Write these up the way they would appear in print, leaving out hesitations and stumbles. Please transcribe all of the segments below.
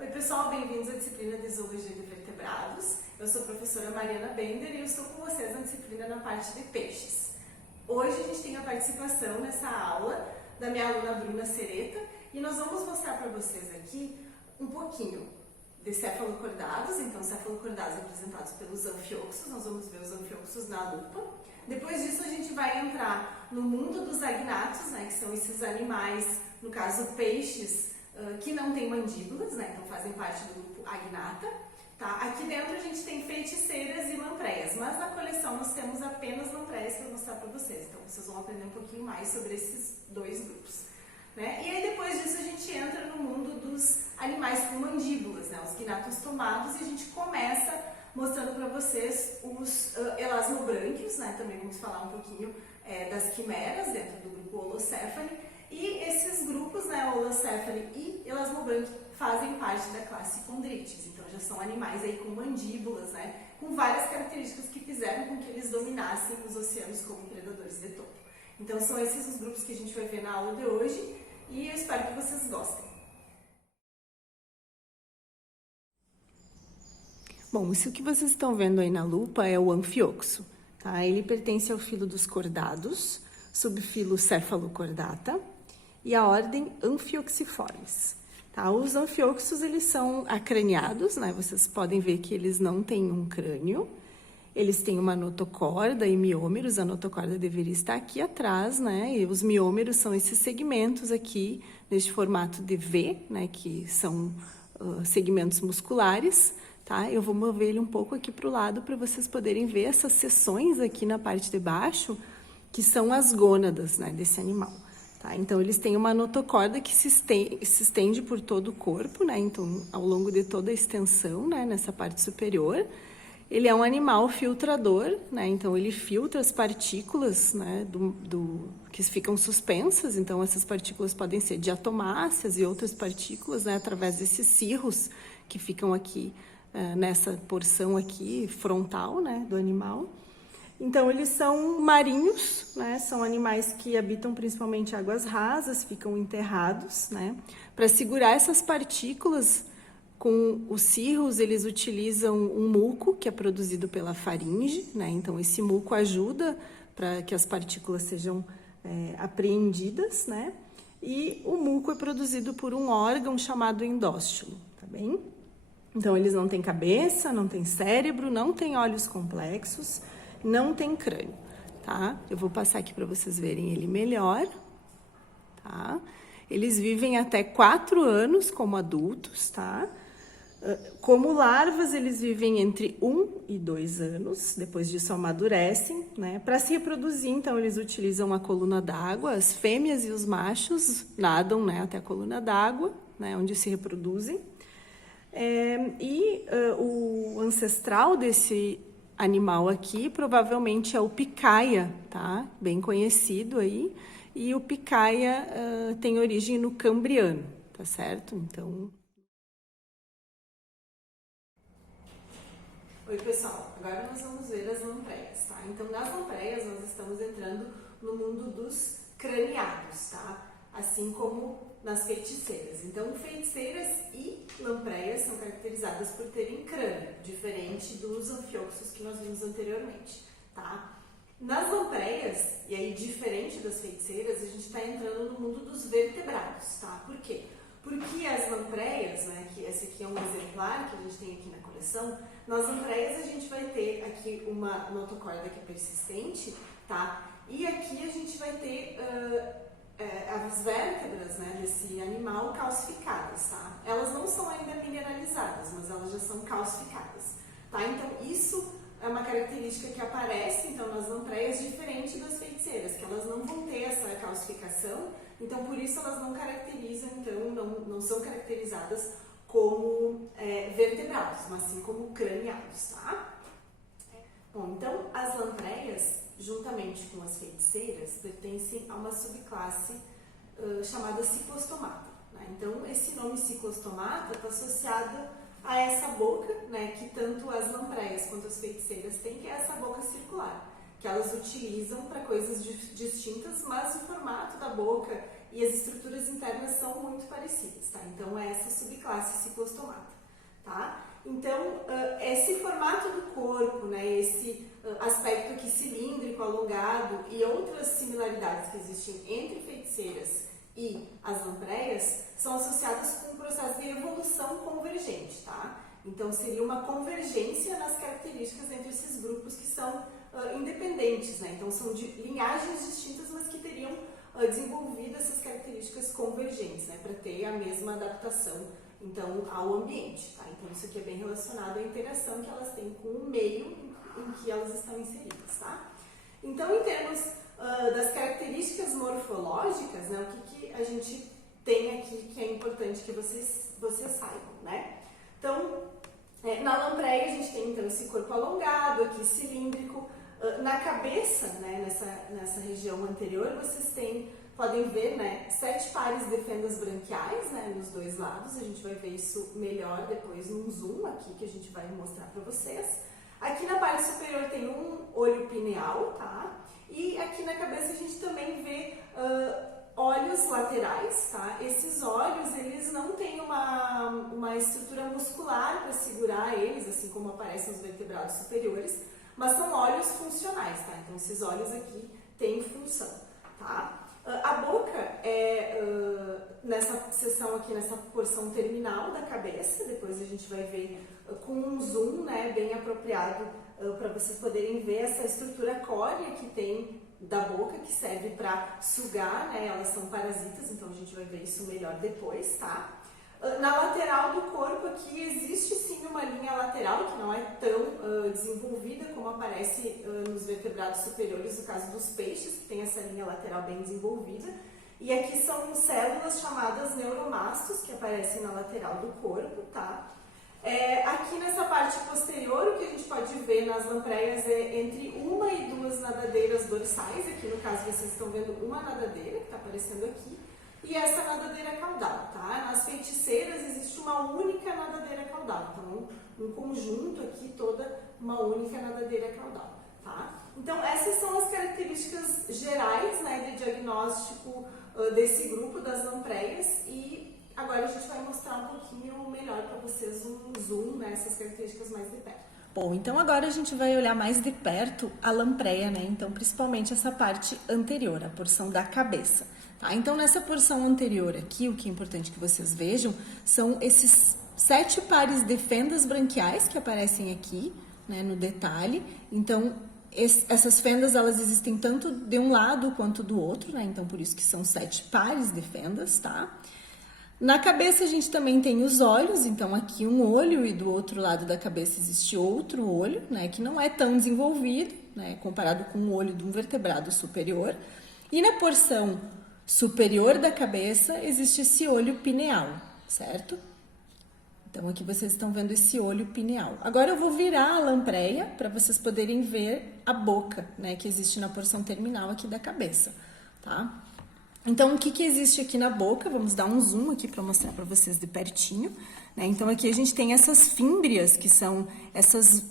Oi pessoal, bem-vindos à disciplina de Zoologia de Vertebrados. Eu sou a professora Mariana Bender e eu estou com vocês na disciplina na parte de peixes. Hoje a gente tem a participação nessa aula da minha aluna Bruna Sereta e nós vamos mostrar para vocês aqui um pouquinho de cefalocordados, então cefalocordados representados pelos anfioxos, nós vamos ver os anfioxos na lupa. Depois disso a gente vai entrar no mundo dos agnatos, né, que são esses animais, no caso peixes, que não têm mandíbulas, né, então fazem parte do grupo agnata. Tá? Aqui dentro a gente tem feiticeiras e lampreias, mas na coleção nós temos apenas lampreias para mostrar para vocês, então vocês vão aprender um pouquinho mais sobre esses dois grupos. Né? E aí depois disso a gente entra no mundo dos animais com mandíbulas, né, os gnatostomados, e a gente começa mostrando para vocês os elasmobrânquios, né, também vamos falar um pouquinho das quimeras dentro do grupo Holocéphale. E esses grupos, né, Holocéphale e elasmobrânquio, fazem parte da classe Chondrites, então já são animais aí com mandíbulas, né, com várias características que fizeram com que eles dominassem os oceanos como predadores de topo. Então são esses os grupos que a gente vai ver na aula de hoje e eu espero que vocês gostem. Bom, isso que vocês estão vendo aí na lupa é o anfioxo, tá? Ele pertence ao filo dos cordados, subfilo Cephalocordata, e a ordem Amphioxiformes. Tá? Os anfioxos, eles são acraniados, né? Vocês podem ver que eles não têm um crânio, eles têm uma notocorda e miômeros, a notocorda deveria estar aqui atrás, né? E os miômeros são esses segmentos aqui, neste formato de V, né? Que são segmentos musculares, tá? Eu vou mover ele um pouco aqui para o lado para vocês poderem ver essas seções aqui na parte de baixo, que são as gônadas, né, desse animal. Tá? Então, eles têm uma notocorda que se estende por todo o corpo, né? Então, ao longo de toda a extensão, né, nessa parte superior. Ele é um animal filtrador, né? Então, ele filtra as partículas, né, que ficam suspensas. Então, essas partículas podem ser diatomáceas e outras partículas, né, através desses cirros que ficam aqui, nessa porção aqui frontal, né, do animal. Então, eles são marinhos, né? São animais que habitam principalmente águas rasas, ficam enterrados, né? Para segurar essas partículas, com os cirros, eles utilizam um muco que é produzido pela faringe, né? Então, esse muco ajuda para que as partículas sejam apreendidas, né? E o muco é produzido por um órgão chamado endóstilo, tá bem? Então, eles não têm cabeça, não têm cérebro, não têm olhos complexos, não tem crânio, tá? Eu vou passar aqui para vocês verem ele melhor, tá? Eles vivem até 4 anos como adultos, tá? Como larvas, eles vivem entre 1 e 2 anos, depois disso amadurecem, né? Para se reproduzir, então, eles utilizam a coluna d'água, as fêmeas e os machos nadam, né, até a coluna d'água, né, onde se reproduzem. O ancestral desse animal aqui provavelmente é o picaia, tá? Bem conhecido aí. E o picaia tem origem no Cambriano, tá certo? Então. Oi, pessoal. Agora nós vamos ver as lampreias, tá? Então, nas lampreias nós estamos entrando no mundo dos craniados, tá? Assim como nas feiticeiras. Então, feiticeiras e lampreias são caracterizadas por terem crânio, diferente dos anfioxos que nós vimos anteriormente, tá? Nas lampreias, e aí diferente das feiticeiras, a gente está entrando no mundo dos vertebrados, tá? Por quê? Porque as lampreias, né, que esse aqui é um exemplar que a gente tem aqui na coleção, nas lampreias a gente vai ter aqui uma notocorda que é persistente, tá? E aqui a gente vai ter as vértebras, né, desse animal calcificadas, tá? Elas não são ainda mineralizadas, mas elas já são calcificadas, tá? Então, isso é uma característica que aparece, então, nas lampreias, diferente das feiticeiras, que elas não vão ter essa calcificação, então, por isso elas não caracterizam, então, não são caracterizadas como vertebrados, mas sim como craniados, tá? Bom, então, as lampreias, juntamente com as feiticeiras, pertencem a uma subclasse chamada ciclostomata, né? Então, esse nome ciclostomata está associado a essa boca, né, que tanto as lampreias quanto as feiticeiras têm, que é essa boca circular, que elas utilizam para coisas distintas, mas o formato da boca e as estruturas internas são muito parecidas, tá? Então, é essa subclasse ciclostomata, tá? Então, esse formato do corpo, né, esse aspecto aqui cilíndrico, alongado e outras similaridades que existem entre feiticeiras e as lampreias são associadas com um processo de evolução convergente, tá? Então, seria uma convergência nas características entre esses grupos que são independentes, né? Então, são de linhagens distintas, mas que teriam desenvolvido essas características convergentes, né? Para ter a mesma adaptação, então, ao ambiente, tá? Então, isso aqui é bem relacionado à interação que elas têm com o meio em que elas estão inseridas, tá? Então, em termos das características morfológicas, né? O que a gente tem aqui que é importante que vocês saibam, né? Então, na lampreia a gente tem então esse corpo alongado, aqui cilíndrico. Na cabeça, né, nessa região anterior, vocês podem ver, né, 7 pares de fendas branquiais, né, nos dois lados. A gente vai ver isso melhor depois num zoom aqui que a gente vai mostrar para vocês. Aqui na parte superior tem um olho pineal, tá? E aqui na cabeça a gente também vê olhos laterais, tá? Esses olhos, eles não têm uma estrutura muscular para segurar eles, assim como aparecem nos vertebrados superiores, mas são olhos funcionais, tá? Então, esses olhos aqui têm função, tá? A boca é nessa seção aqui, nessa porção terminal da cabeça, depois a gente vai ver com um zoom, né, bem apropriado para vocês poderem ver essa estrutura córnea que tem da boca, que serve para sugar, né, elas são parasitas, então a gente vai ver isso melhor depois, tá? Na lateral do corpo aqui existe sim uma linha lateral que não é tão desenvolvida como aparece nos vertebrados superiores, no caso dos peixes, que tem essa linha lateral bem desenvolvida. E aqui são células chamadas neuromastos que aparecem na lateral do corpo, tá? Aqui nessa parte posterior, o que a gente pode ver nas lampreias é entre 1 e 2 nadadeiras dorsais. Aqui no caso vocês estão vendo uma nadadeira que está aparecendo aqui. E essa nadadeira caudal, tá? Nas feiticeiras existe uma única nadadeira caudal, então um conjunto aqui, toda uma única nadadeira caudal, tá? Então essas são as características gerais, né, de diagnóstico desse grupo das lampreias e agora a gente vai mostrar um pouquinho melhor para vocês um zoom nessas características mais de perto. Bom, então agora a gente vai olhar mais de perto a lampreia, né? Então principalmente essa parte anterior, a porção da cabeça. Tá? Então, nessa porção anterior aqui, o que é importante que vocês vejam são esses 7 pares de fendas branquiais que aparecem aqui, né, no detalhe. Então, essas fendas, elas existem tanto de um lado quanto do outro, né? Então, por isso que são 7 pares de fendas, tá? Na cabeça, a gente também tem os olhos, então aqui um olho e do outro lado da cabeça existe outro olho, né, que não é tão desenvolvido, né, comparado com o olho de um vertebrado superior. E na porção superior da cabeça existe esse olho pineal, certo? Então aqui vocês estão vendo esse olho pineal. Agora eu vou virar a lampreia para vocês poderem ver a boca, né, que existe na porção terminal aqui da cabeça, tá? Então o que existe aqui na boca? Vamos dar um zoom aqui para mostrar para vocês de pertinho, né? Então aqui a gente tem essas fímbrias, que são essas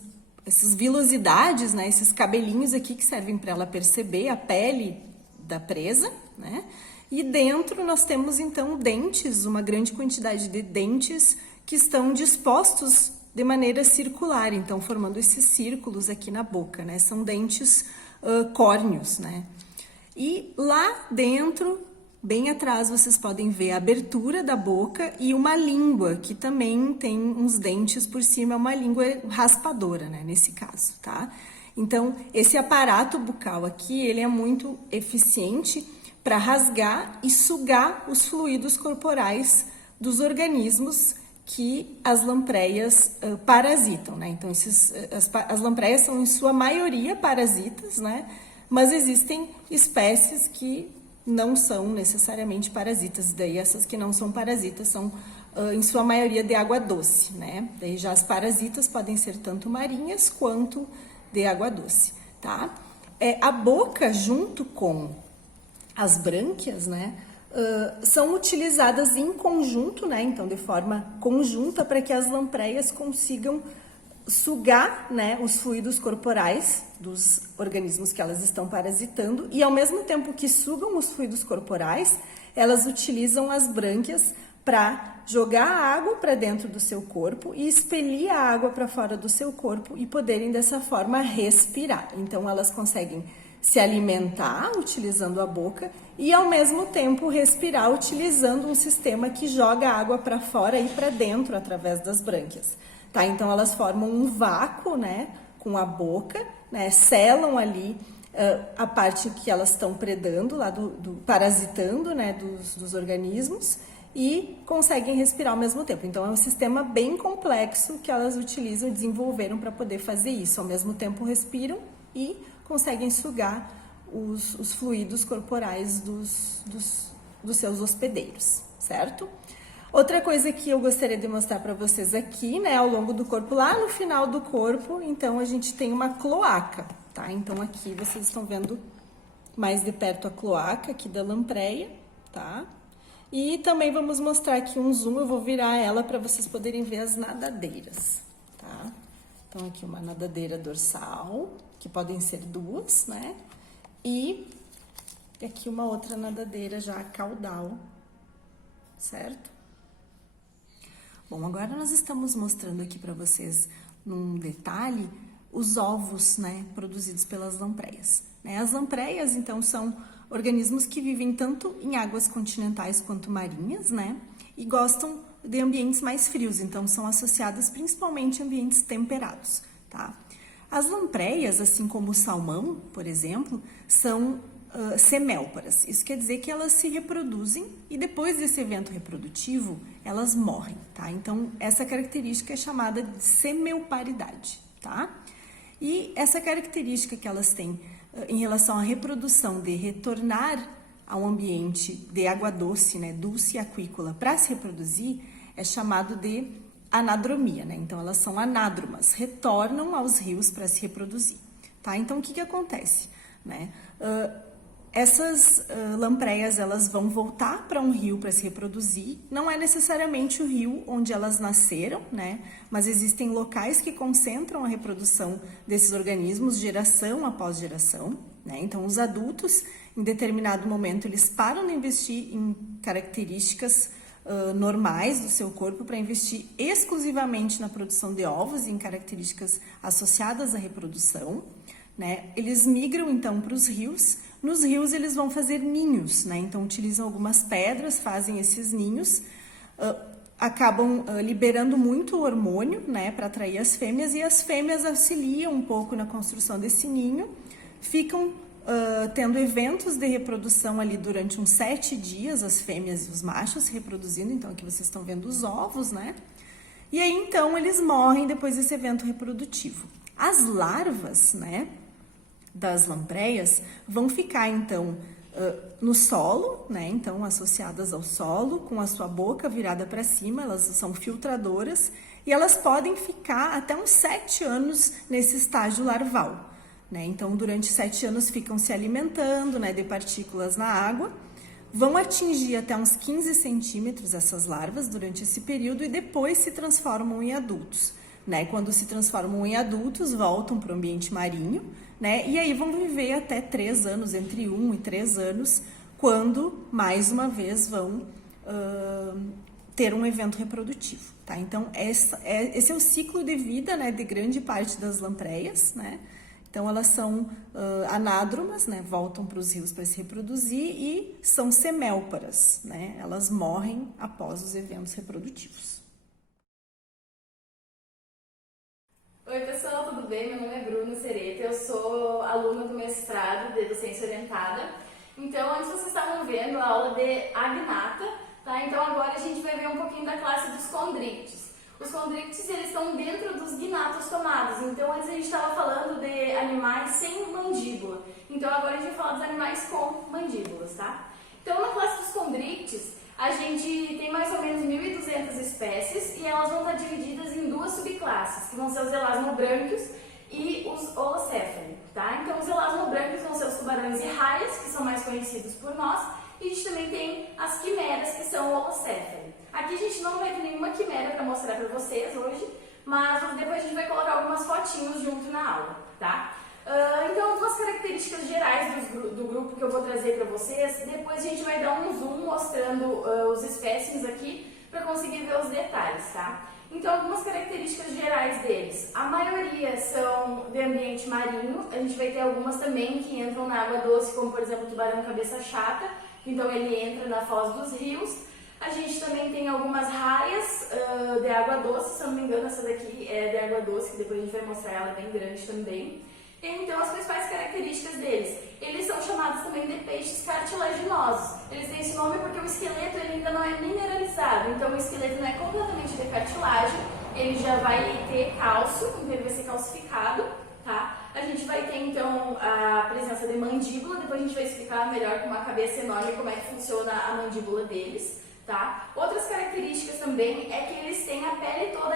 vilosidades, né, esses cabelinhos aqui que servem para ela perceber a pele da presa, né? E dentro nós temos então dentes, uma grande quantidade de dentes que estão dispostos de maneira circular, então formando esses círculos aqui na boca, né? São dentes córneos, né? E lá dentro, bem atrás, vocês podem ver a abertura da boca e uma língua que também tem uns dentes por cima, é uma língua raspadora, né? Nesse caso, tá? Então, esse aparato bucal aqui, ele é muito eficiente para rasgar e sugar os fluidos corporais dos organismos que as lampreias parasitam, né? Então, as lampreias são, em sua maioria, parasitas, né? Mas existem espécies que não são necessariamente parasitas. Daí, essas que não são parasitas são, em sua maioria, de água doce, né? Daí, já as parasitas podem ser tanto marinhas quanto de água doce, tá? A boca, junto com as brânquias, né, são utilizadas em conjunto, né, então de forma conjunta, para que as lampreias consigam sugar, né, os fluidos corporais dos organismos que elas estão parasitando e ao mesmo tempo que sugam os fluidos corporais, elas utilizam as brânquias para jogar a água para dentro do seu corpo e expelir a água para fora do seu corpo e poderem dessa forma respirar. Então elas conseguem se alimentar utilizando a boca e ao mesmo tempo respirar utilizando um sistema que joga a água para fora e para dentro através das brânquias. Tá? Então elas formam um vácuo, né, com a boca, né, selam ali a parte que elas estão predando, lá parasitando, né, dos organismos, e conseguem respirar ao mesmo tempo. Então é um sistema bem complexo que elas utilizam e desenvolveram para poder fazer isso. Ao mesmo tempo respiram e conseguem sugar os fluidos corporais dos seus hospedeiros, certo? Outra coisa que eu gostaria de mostrar para vocês aqui, né, ao longo do corpo, lá no final do corpo, então a gente tem uma cloaca, tá? Então aqui vocês estão vendo mais de perto a cloaca aqui da lampreia, tá? E também vamos mostrar aqui um zoom, eu vou virar ela para vocês poderem ver as nadadeiras, tá? Então aqui uma nadadeira dorsal, que podem ser duas, né? E aqui uma outra nadadeira já caudal, certo? Bom, agora nós estamos mostrando aqui para vocês, num detalhe, os ovos, né, produzidos pelas lampreias. As lampreias, então, são organismos que vivem tanto em águas continentais quanto marinhas, né, e gostam de ambientes mais frios, então são associadas principalmente a ambientes temperados, tá? As lampreias, assim como o salmão, por exemplo, são semélparas. Isso quer dizer que elas se reproduzem e depois desse evento reprodutivo, elas morrem, tá? Então, essa característica é chamada de semelparidade, tá? E essa característica que elas têm em relação à reprodução de retornar ao ambiente de água doce, né, dulce e aquícola, para se reproduzir, é chamado de anadromia, né? Então, elas são anádromas, retornam aos rios para se reproduzir, tá? Então, o que acontece, né? Essas lampreias, elas vão voltar para um rio para se reproduzir. Não é necessariamente o rio onde elas nasceram, né? Mas existem locais que concentram a reprodução desses organismos, geração após geração, né? Então, os adultos, em determinado momento, eles param de investir em características normais do seu corpo para investir exclusivamente na produção de ovos e em características associadas à reprodução, né? Eles migram, então, para os rios. Nos rios, eles vão fazer ninhos, né? Então, utilizam algumas pedras, fazem esses ninhos, acabam liberando muito hormônio, né, para atrair as fêmeas, e as fêmeas auxiliam um pouco na construção desse ninho, ficam tendo eventos de reprodução ali durante uns 7 dias, as fêmeas e os machos se reproduzindo. Então, aqui vocês estão vendo os ovos, né? E aí, então, eles morrem depois desse evento reprodutivo. As larvas, né, das lampreias vão ficar, então, no solo, né? Então, associadas ao solo, com a sua boca virada para cima, elas são filtradoras e elas podem ficar até uns 7 anos nesse estágio larval, né? Então, durante 7 anos ficam se alimentando, né, de partículas na água, vão atingir até uns 15 centímetros essas larvas durante esse período e depois se transformam em adultos, né? Quando se transformam em adultos, voltam para o ambiente marinho, né? E aí vão viver até 3 anos, entre 1 e 3 anos, quando, mais uma vez, vão ter um evento reprodutivo, tá? Então, esse é o ciclo de vida, né, de grande parte das lampreias, né? Então, elas são anádromas, né? Voltam para os rios para se reproduzir e são semélparas, né? Elas morrem após os eventos reprodutivos. Oi pessoal, tudo bem? Meu nome é Bruna Sereta, eu sou aluna do mestrado de docência orientada. Então, antes vocês estavam vendo a aula de agnata, tá? Então agora a gente vai ver um pouquinho da classe dos condrictes. Os condrictes, eles estão dentro dos gnatostomados. Então, antes a gente estava falando de animais sem mandíbula. Então, agora a gente vai falar dos animais com mandíbulas, tá? Então, na classe dos condrictes, a gente tem mais ou menos 1.200 espécies e elas vão estar divididas em 2 subclasses, que vão ser os elasmobrânquios e os holocéfali, tá? Então, os elasmobrânquios vão ser os tubarões e raias, que são mais conhecidos por nós, e a gente também tem as quimeras, que são o holocéfali. Aqui a gente não vai ter nenhuma quimera para mostrar para vocês hoje, mas depois a gente vai colocar algumas fotinhos junto na aula, tá? Então, algumas características gerais do grupo que eu vou trazer para vocês, depois a gente vai dar um zoom mostrando os espécimes aqui para conseguir ver os detalhes, tá? Então, algumas características gerais deles. A maioria são de ambiente marinho, a gente vai ter algumas também que entram na água doce, como por exemplo o tubarão cabeça chata, então ele entra na foz dos rios. A gente também tem algumas raias de água doce, se eu não me engano essa daqui é de água doce, que depois a gente vai mostrar ela bem grande também. Então, as principais características deles, eles são chamados também de peixes cartilaginosos. Eles têm esse nome porque o esqueleto ele ainda não é mineralizado, então o esqueleto não é completamente de cartilagem, ele já vai ter cálcio, então ele vai ser calcificado, tá? A gente vai ter então a presença de mandíbula, depois a gente vai explicar melhor com uma cabeça enorme como é que funciona a mandíbula deles. Tá? Outras características também é que eles têm a pele toda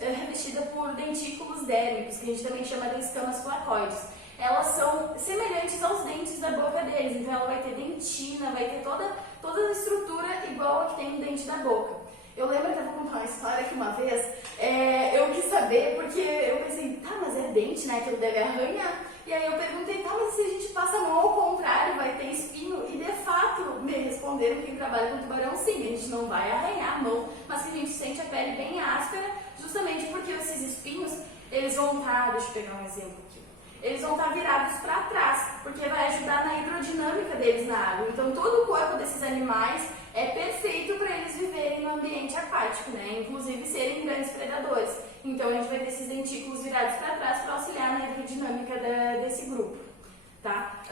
revestida por dentículos dérmicos, que a gente também chama de escamas placoides. Elas são semelhantes aos dentes da boca deles, então ela vai ter dentina, vai ter toda a estrutura igual a que tem no dente da boca. Eu lembro que eu vou contar uma história que uma vez eu quis saber, porque eu pensei, tá, mas é dente, né, que ele deve arranhar. E aí eu perguntei, tá, mas se a gente passa a mão ao contrário, vai ter espinho? E de fato, me responderam que trabalha com tubarão, sim, a gente não vai arranhar a mão, mas que a gente sente a pele bem áspera, justamente porque esses espinhos, eles vão estar, deixa eu pegar um exemplo aqui, eles vão estar virados para trás, porque vai ajudar na hidrodinâmica deles na água. Então todo o corpo desses animais é perfeito para eles viverem no ambiente aquático, né? Inclusive serem grandes predadores. Então a gente vai ter esses dentículos virados para trás para auxiliar na hidrodinâmica desse grupo. Tá?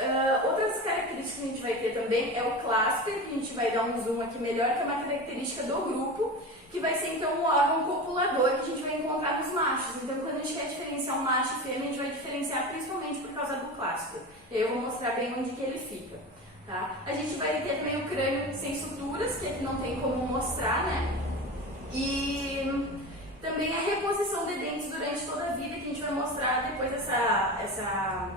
Outras características que a gente vai ter também é o clasper, que a gente vai dar um zoom aqui melhor, que é uma característica do grupo, que vai ser então um órgão copulador que a gente vai encontrar nos machos. Então quando a gente quer diferenciar um macho e fêmea, a gente vai diferenciar principalmente por causa do clasper. Eu vou mostrar bem onde que ele fica. Tá? A gente vai ter também o crânio sem suturas, que aqui não tem como mostrar, né? E também a reposição de dentes durante toda a vida, que a gente vai mostrar depois dessa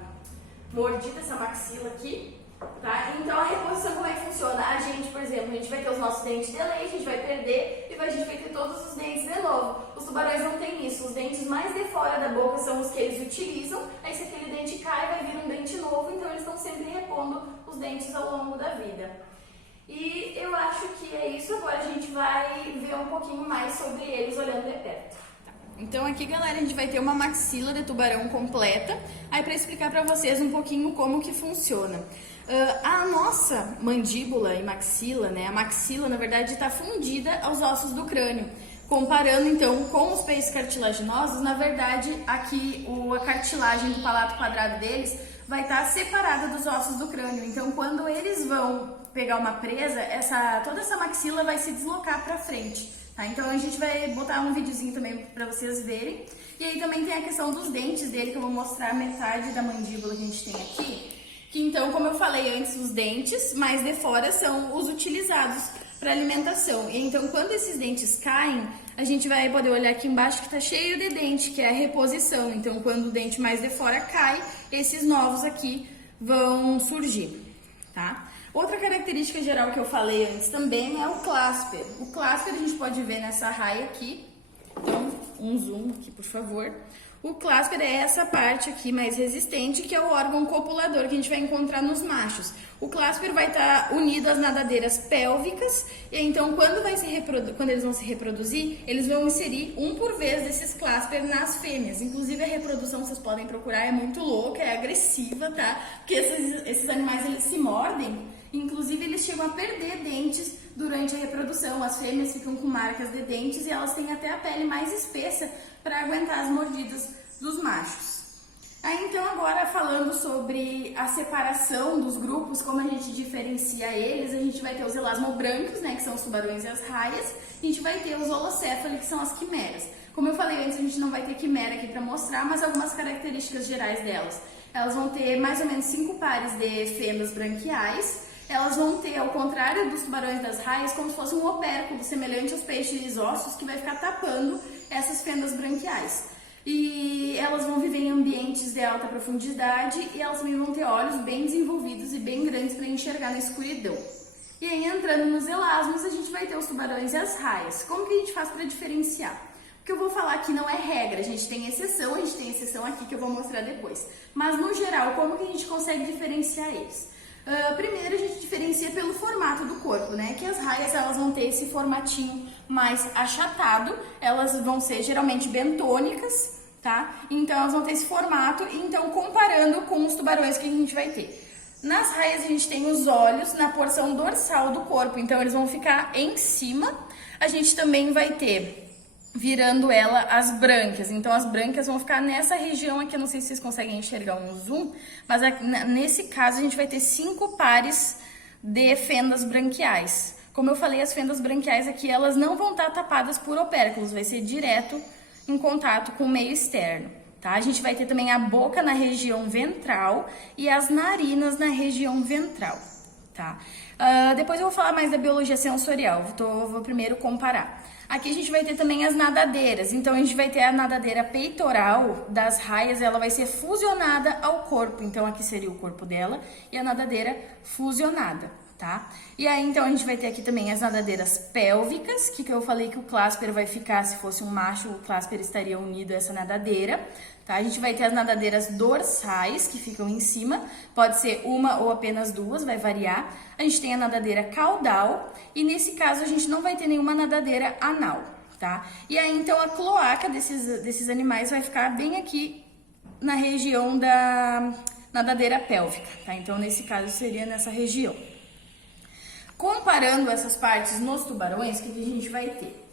mordida, essa maxila aqui. Tá? Então a reposição como é que funciona? A gente, por exemplo, a gente vai ter os nossos dentes de leite, a gente vai perder e a gente vai ter todos os dentes de novo. Os tubarões não têm isso, os dentes mais de fora da boca são os que eles utilizam, aí se aquele dente cai vai vir um dente novo, então eles estão sempre repondo os dentes ao longo da vida. E eu acho que é isso, agora a gente vai ver um pouquinho mais sobre eles olhando de perto. Então aqui, galera, a gente vai ter uma maxila de tubarão completa, aí para explicar para vocês um pouquinho como que funciona. A nossa mandíbula e maxila, né, a maxila na verdade está fundida aos ossos do crânio. Comparando então com os peixes cartilaginosos, na verdade aqui a cartilagem do palato quadrado deles vai estar separada dos ossos do crânio. Então quando eles vão pegar uma presa, toda essa maxila vai se deslocar para frente. Tá? Então a gente vai botar um videozinho também para vocês verem. E aí também tem a questão dos dentes dele, que eu vou mostrar metade da mandíbula que a gente tem aqui. Que então, como eu falei antes, os dentes mais de fora são os utilizados para alimentação. E então, quando esses dentes caem, a gente vai poder olhar aqui embaixo que tá cheio de dente, que é a reposição. Então, quando o dente mais de fora cai, esses novos aqui vão surgir, tá? Outra característica geral que eu falei antes também é o clasper. O clasper a gente pode ver nessa raia aqui. Então, um zoom aqui, por favor. O clasper é essa parte aqui mais resistente, que é o órgão copulador que a gente vai encontrar nos machos. O clasper vai estar unido às nadadeiras pélvicas, e então quando eles vão se reproduzir, eles vão inserir um por vez desses clasper nas fêmeas. Inclusive a reprodução, vocês podem procurar, é muito louca, é agressiva, tá? Porque esses animais, eles se mordem, inclusive eles chegam a perder dentes durante a reprodução. As fêmeas ficam com marcas de dentes e elas têm até a pele mais espessa para aguentar as mordidas dos machos. Aí então agora falando sobre a separação dos grupos, como a gente diferencia eles, a gente vai ter os elasmobrancos, né, que são os tubarões e as raias, e a gente vai ter os holocéfali, que são as quimeras. Como eu falei antes, a gente não vai ter quimera aqui para mostrar, mas algumas características gerais delas. Elas vão ter mais ou menos 5 pares de fêmeas branquiais. Elas vão ter, ao contrário dos tubarões das raias, como se fosse um opérculo semelhante aos peixes ossos que vai ficar tapando essas fendas branquiais. E elas vão viver em ambientes de alta profundidade e elas também vão ter olhos bem desenvolvidos e bem grandes para enxergar na escuridão. E aí, entrando nos elasmos, a gente vai ter os tubarões e as raias. Como que a gente faz para diferenciar? O que eu vou falar aqui não é regra, a gente tem exceção aqui que eu vou mostrar depois. Mas no geral, como que a gente consegue diferenciar eles? Primeiro a gente diferencia pelo formato do corpo, né? Que as raias elas vão ter esse formatinho mais achatado, elas vão ser geralmente bentônicas, tá? Então elas vão ter esse formato, então comparando com os tubarões que a gente vai ter. Nas raias a gente tem os olhos na porção dorsal do corpo, então eles vão ficar em cima. A gente também vai ter, virando ela, as brânquias. Então as brânquias vão ficar nessa região aqui, eu não sei se vocês conseguem enxergar um zoom, mas nesse caso a gente vai ter 5 pares de fendas branquiais. Como eu falei, as fendas branquiais aqui, elas não vão estar tapadas por opérculos, vai ser direto em contato com o meio externo, tá? A gente vai ter também a boca na região ventral e as narinas na região ventral, tá? Depois eu vou falar mais da biologia sensorial, vou primeiro comparar. Aqui a gente vai ter também as nadadeiras, então a gente vai ter a nadadeira peitoral das raias, ela vai ser fusionada ao corpo, então aqui seria o corpo dela e a nadadeira fusionada, tá? E aí então a gente vai ter aqui também as nadadeiras pélvicas, que eu falei que o clasper vai ficar, se fosse um macho, o clasper estaria unido a essa nadadeira, tá? A gente vai ter as nadadeiras dorsais, que ficam em cima, pode ser uma ou apenas duas, vai variar. A gente tem a nadadeira caudal e nesse caso a gente não vai ter nenhuma nadadeira anal, tá? E aí então a cloaca desses animais vai ficar bem aqui na região da nadadeira pélvica, tá? Então nesse caso seria nessa região. Comparando essas partes nos tubarões, o que a gente vai ter?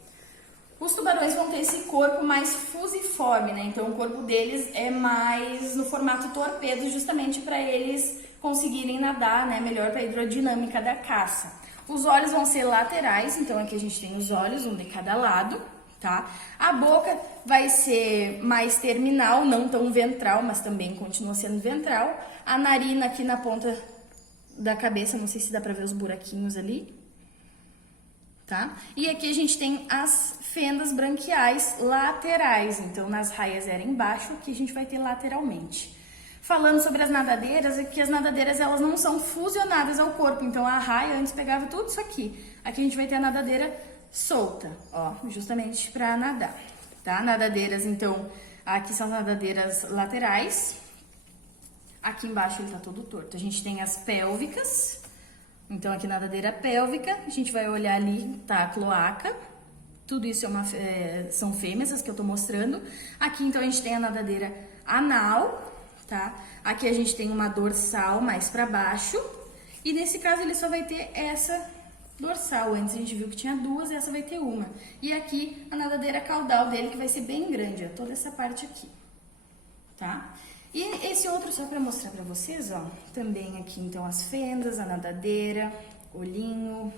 Os tubarões vão ter esse corpo mais fusiforme, né? Então o corpo deles é mais no formato torpedo, justamente para eles conseguirem nadar, né? Melhor para a hidrodinâmica da caça. Os olhos vão ser laterais, então aqui a gente tem os olhos, um de cada lado, tá? A boca vai ser mais terminal, não tão ventral, mas também continua sendo ventral. A narina aqui na ponta da cabeça, não sei se dá pra ver os buraquinhos ali, tá? E aqui a gente tem as fendas branquiais laterais, então nas raias era embaixo, aqui a gente vai ter lateralmente. Falando sobre as nadadeiras, é que as nadadeiras elas não são fusionadas ao corpo, então a raia antes pegava tudo isso aqui. Aqui a gente vai ter a nadadeira solta, ó, justamente pra nadar, tá? Nadadeiras, então, aqui são as nadadeiras laterais. Aqui embaixo ele tá todo torto. A gente tem as pélvicas. Então, aqui nadadeira pélvica. A gente vai olhar ali, tá a cloaca. Tudo isso são fêmeas, as que eu tô mostrando. Aqui, então, a gente tem a nadadeira anal, tá? Aqui a gente tem uma dorsal mais pra baixo. E nesse caso, ele só vai ter essa dorsal. Antes a gente viu que tinha duas, essa vai ter uma. E aqui, a nadadeira caudal dele, que vai ser bem grande, ó. Toda essa parte aqui, tá? E esse outro, só para mostrar para vocês, ó, também aqui, então, as fendas, a nadadeira, olhinho,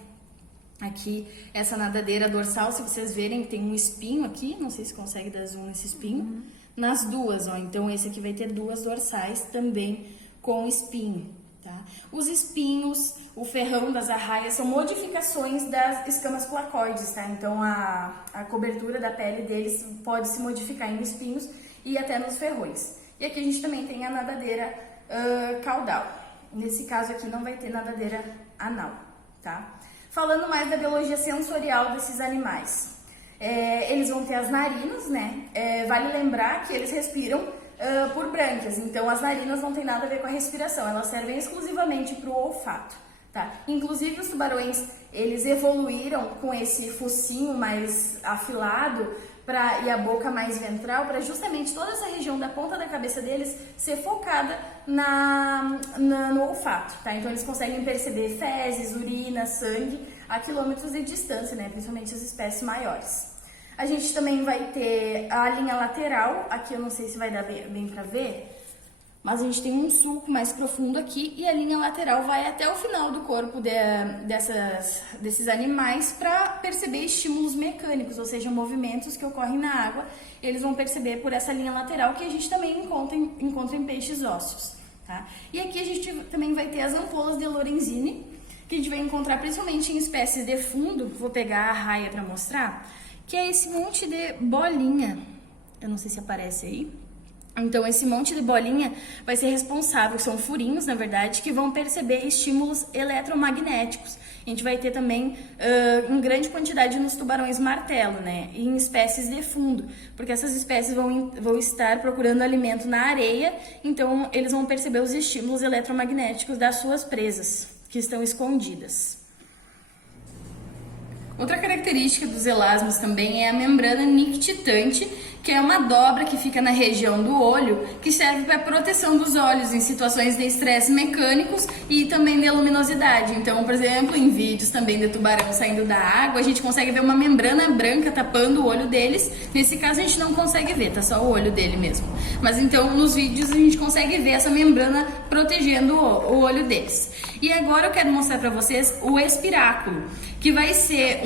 aqui, essa nadadeira dorsal, se vocês verem, tem um espinho aqui, não sei se consegue dar zoom nesse espinho, nas duas, ó, então esse aqui vai ter duas dorsais também com espinho, tá? Os espinhos, o ferrão das arraias são modificações das escamas placoides, tá? Então, a cobertura da pele deles pode se modificar em espinhos e até nos ferrões. E aqui a gente também tem a nadadeira caudal. Nesse caso aqui não vai ter nadadeira anal, tá? Falando mais da biologia sensorial desses animais. Eles vão ter as narinas, né? Vale lembrar que eles respiram por brânquias, então as narinas não tem nada a ver com a respiração, elas servem exclusivamente para o olfato, tá? Inclusive os tubarões, eles evoluíram com esse focinho mais afilado e a boca mais ventral, para justamente toda essa região da ponta da cabeça deles ser focada no olfato, tá? Então eles conseguem perceber fezes, urina, sangue a quilômetros de distância, né? Principalmente as espécies maiores. A gente também vai ter a linha lateral, aqui eu não sei se vai dar bem para ver, mas a gente tem um sulco mais profundo aqui e a linha lateral vai até o final do corpo desses animais para perceber estímulos mecânicos, ou seja, movimentos que ocorrem na água, eles vão perceber por essa linha lateral que a gente também encontra em peixes ósseos, tá? E aqui a gente também vai ter as ampolas de Lorenzini, que a gente vai encontrar principalmente em espécies de fundo, vou pegar a raia para mostrar, que é esse monte de bolinha, eu não sei se aparece aí. Então, esse monte de bolinha vai ser responsável, são furinhos, na verdade, que vão perceber estímulos eletromagnéticos. A gente vai ter também em grande quantidade nos tubarões martelo, né? E em espécies de fundo, porque essas espécies vão estar procurando alimento na areia, então eles vão perceber os estímulos eletromagnéticos das suas presas, que estão escondidas. Outra característica dos elasmos também é a membrana nictitante, que é uma dobra que fica na região do olho, que serve para proteção dos olhos em situações de estresse mecânicos e também de luminosidade. Então, por exemplo, em vídeos também de tubarão saindo da água, a gente consegue ver uma membrana branca tapando o olho deles. Nesse caso a gente não consegue ver, tá só o olho dele mesmo. Mas então nos vídeos a gente consegue ver essa membrana protegendo o olho deles. E agora eu quero mostrar para vocês o espiráculo, que vai ser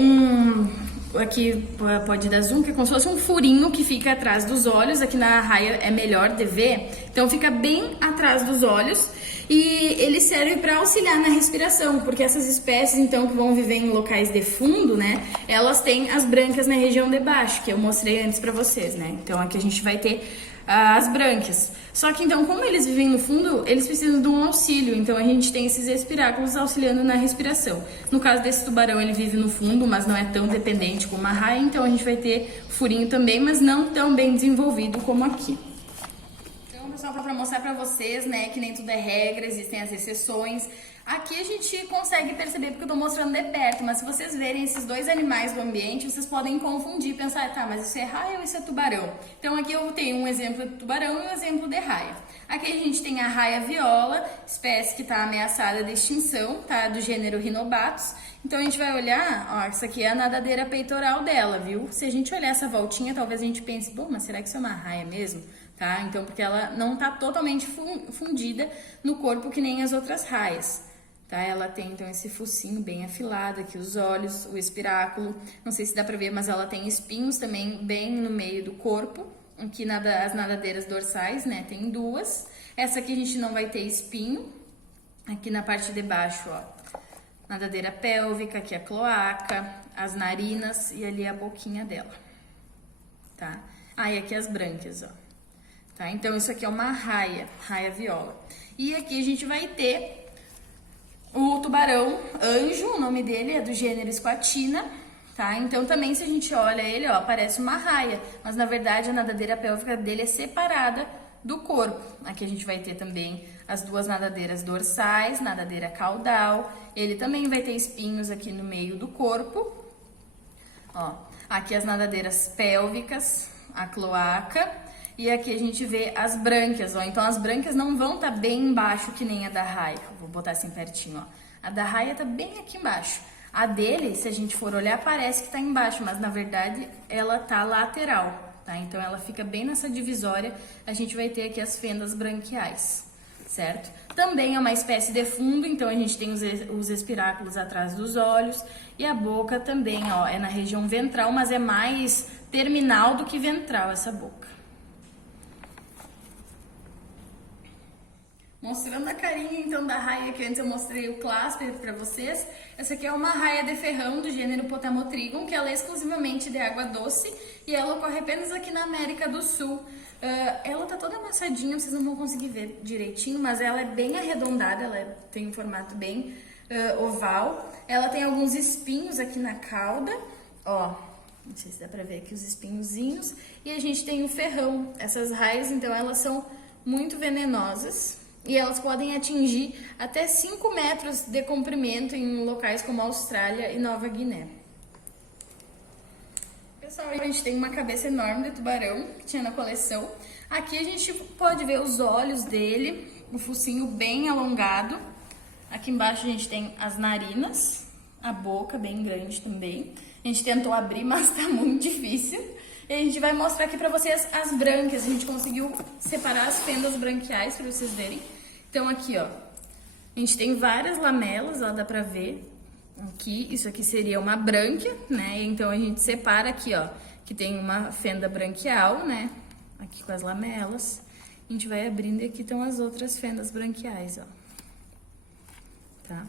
aqui pode dar zoom, que é como se fosse um furinho que fica atrás dos olhos. Aqui na arraia é melhor de ver, então fica bem atrás dos olhos e ele serve para auxiliar na respiração, porque essas espécies então que vão viver em locais de fundo, né, elas têm as brânquias na região de baixo, que eu mostrei antes para vocês, né. Então aqui a gente vai ter as brânquias. Só que então, como eles vivem no fundo, eles precisam de um auxílio. Então a gente tem esses espiráculos auxiliando na respiração. No caso desse tubarão, ele vive no fundo, mas não é tão dependente como a raia. Então a gente vai ter furinho também, mas não tão bem desenvolvido como aqui. Então, pessoal, para mostrar para vocês, né, que nem tudo é regra, existem as exceções. Aqui a gente consegue perceber porque eu tô mostrando de perto, mas se vocês verem esses dois animais do ambiente, vocês podem confundir, pensar, tá, mas isso é raia ou isso é tubarão? Então aqui eu tenho um exemplo de tubarão e um exemplo de raia. Aqui a gente tem a raia viola, espécie que está ameaçada de extinção, tá, do gênero Rhinobatus. Então a gente vai olhar, ó, isso aqui é a nadadeira peitoral dela, viu? Se a gente olhar essa voltinha, talvez a gente pense, bom, mas será que isso é uma raia mesmo? Tá? Então, porque ela não tá totalmente fundida no corpo que nem as outras raias. Tá? Ela tem então esse focinho bem afilado aqui, os olhos, o espiráculo, não sei se dá pra ver, mas ela tem espinhos também bem no meio do corpo. Aqui as nadadeiras dorsais, né, tem duas. Essa aqui a gente não vai ter espinho. Aqui na parte de baixo, ó, nadadeira pélvica, aqui a cloaca, as narinas e ali a boquinha dela, tá? Ah, e aqui as brânquias, ó. Tá? Então isso aqui é uma raia viola. E aqui a gente vai ter o tubarão anjo, o nome dele é do gênero Squatina, tá? Então também se a gente olha ele, ó, parece uma raia, mas na verdade a nadadeira pélvica dele é separada do corpo. Aqui a gente vai ter também as duas nadadeiras dorsais, nadadeira caudal, ele também vai ter espinhos aqui no meio do corpo, ó. Aqui as nadadeiras pélvicas, a cloaca, e aqui a gente vê as brânquias, ó. Então as brânquias não vão estar bem embaixo que nem a da raia. Vou botar assim pertinho, ó. A da raia tá bem aqui embaixo. A dele, se a gente for olhar, parece que tá embaixo, mas na verdade ela tá lateral, tá? Então ela fica bem nessa divisória. A gente vai ter aqui as fendas branquiais, certo? Também é uma espécie de fundo, então a gente tem os espiráculos atrás dos olhos. E a boca também, ó, é na região ventral, mas é mais terminal do que ventral essa boca. Mostrando a carinha então da raia, que antes eu mostrei o clasper para vocês. Essa aqui é uma raia de ferrão do gênero Potamotrigon, que ela é exclusivamente de água doce e ela ocorre apenas aqui na América do Sul. Ela tá toda amassadinha, vocês não vão conseguir ver direitinho, mas ela é bem arredondada, ela tem um formato bem oval. Ela tem alguns espinhos aqui na cauda, ó, não sei se dá pra ver aqui os espinhozinhos. E a gente tem o ferrão. Essas raias, então, elas são muito venenosas. E elas podem atingir até 5 metros de comprimento em locais como Austrália e Nova Guiné. Pessoal, a gente tem uma cabeça enorme de tubarão que tinha na coleção. Aqui a gente pode ver os olhos dele, o focinho bem alongado. Aqui embaixo a gente tem as narinas, a boca bem grande também. A gente tentou abrir, mas tá muito difícil. E a gente vai mostrar aqui pra vocês as brânquias. A gente conseguiu separar as fendas branquiais pra vocês verem. Então aqui, ó, a gente tem várias lamelas, ó, dá pra ver. Aqui, isso aqui seria uma brânquia, né? Então a gente separa aqui, ó, que tem uma fenda branquial, né? Aqui com as lamelas. A gente vai abrindo e aqui estão as outras fendas branquiais, ó. Tá?